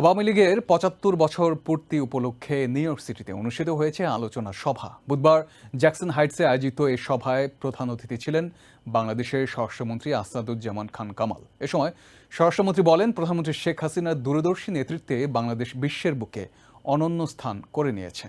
আওয়ামী লীগের পঁচাত্তর বছর পূর্তি উপলক্ষে নিউ ইয়র্ক সিটিতে অনুষ্ঠিত হয়েছে আলোচনা সভা। বুধবার জ্যাকসন হাইটসে আয়োজিত এ সভায় প্রধান অতিথি ছিলেন বাংলাদেশের স্বরাষ্ট্রমন্ত্রী আসাদুজ্জামান খান কামাল। এ সময় স্বরাষ্ট্রমন্ত্রী বলেন, প্রধানমন্ত্রী শেখ হাসিনার দূরদর্শী নেতৃত্বে বাংলাদেশ বিশ্বের বুকে অনন্য স্থান করে নিয়েছে।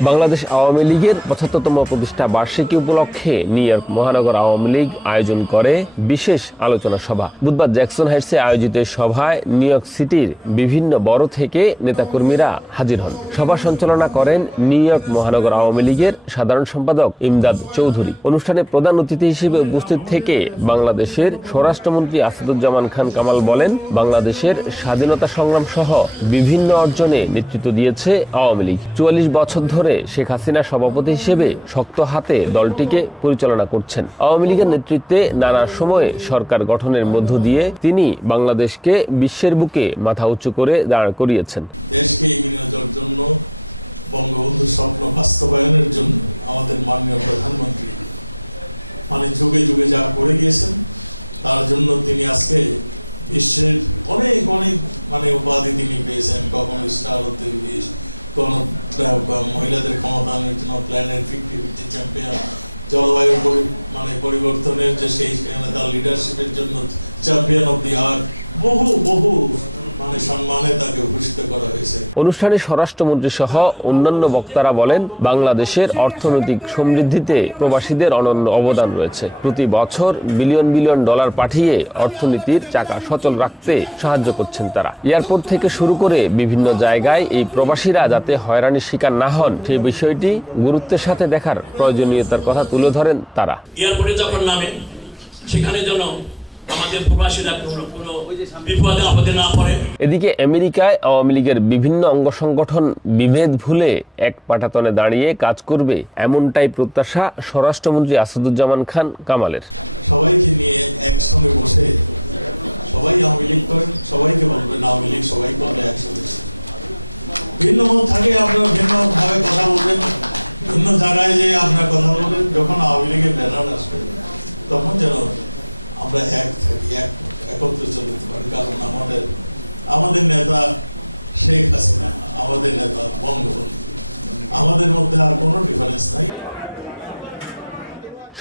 বাংলাদেশ আওয়ামী লীগের পঁচাত্তরতম প্রতিষ্ঠা বার্ষিকী উপলক্ষে নিউ ইয়র্ক মহানগর আওয়ামী লীগ আয়োজন করে বিশেষ আলোচনা সভা। বুধবার জ্যাকসন হাইটসে আয়োজিত সভায় নিউ ইয়র্ক সিটির বিভিন্ন বড় থেকে নেতাকর্মীরা হাজির হন। সভা সঞ্চালনা করেন নিউ ইয়র্ক মহানগর আওয়ামী লীগের সাধারণ সম্পাদক ইমদাদ চৌধুরী। অনুষ্ঠানে প্রধান অতিথি হিসেবে উপস্থিত থেকে বাংলাদেশের স্বরাষ্ট্রমন্ত্রী আসাদুজ্জামান খান কামাল বলেন, বাংলাদেশের স্বাধীনতা সংগ্রাম সহ বিভিন্ন অর্জনে নেতৃত্ব দিয়েছে আওয়ামী লীগ। চুয়াল্লিশ বছর ধরে শেখ হাসিনা সভাপতি হিসেবে শক্ত হাতে দলটিকে পরিচালনা করছেন। আওয়ামী লীগের নেতৃত্বে নানা সময়ে সরকার গঠনের মধ্য দিয়ে তিনি বাংলাদেশকে বিশ্বের বুকে মাথা উঁচু করে দাঁড় করিয়েছেন। অনুষ্ঠানে স্বরাষ্ট্রমন্ত্রী সহ অন্যান্য বক্তারা বলেন, বাংলাদেশের অর্থনৈতিক সমৃদ্ধিতে প্রবাসীদের অনন্য অবদান রয়েছে। প্রতি বছর বিলিয়ন বিলিয়ন ডলার পাঠিয়ে অর্থনীতির চাকা সচল রাখতে সাহায্য করছেন তারা। এয়ারপোর্ট থেকে শুরু করে বিভিন্ন জায়গায় এই প্রবাসীরা যাতে হয়রানির শিকার না হন সেই বিষয়টি গুরুত্বের সাথে দেখার প্রয়োজনীয়তার কথা তুলে ধরেন তারা। এয়ারপোর্টে যখন নামে, সেখানে যেন আমাদের প্রবাসীরা কোনো বিপদে আপদে না পড়ে এদিকে আমেরিকায় আওয়ামী লীগের বিভিন্ন অঙ্গ সংগঠন বিভেদ ভুলে এক পাটাতনে দাঁড়িয়ে কাজ করবে এমনটাই প্রত্যাশা স্বরাষ্ট্রমন্ত্রী আসাদুজ্জামান খান কামালের।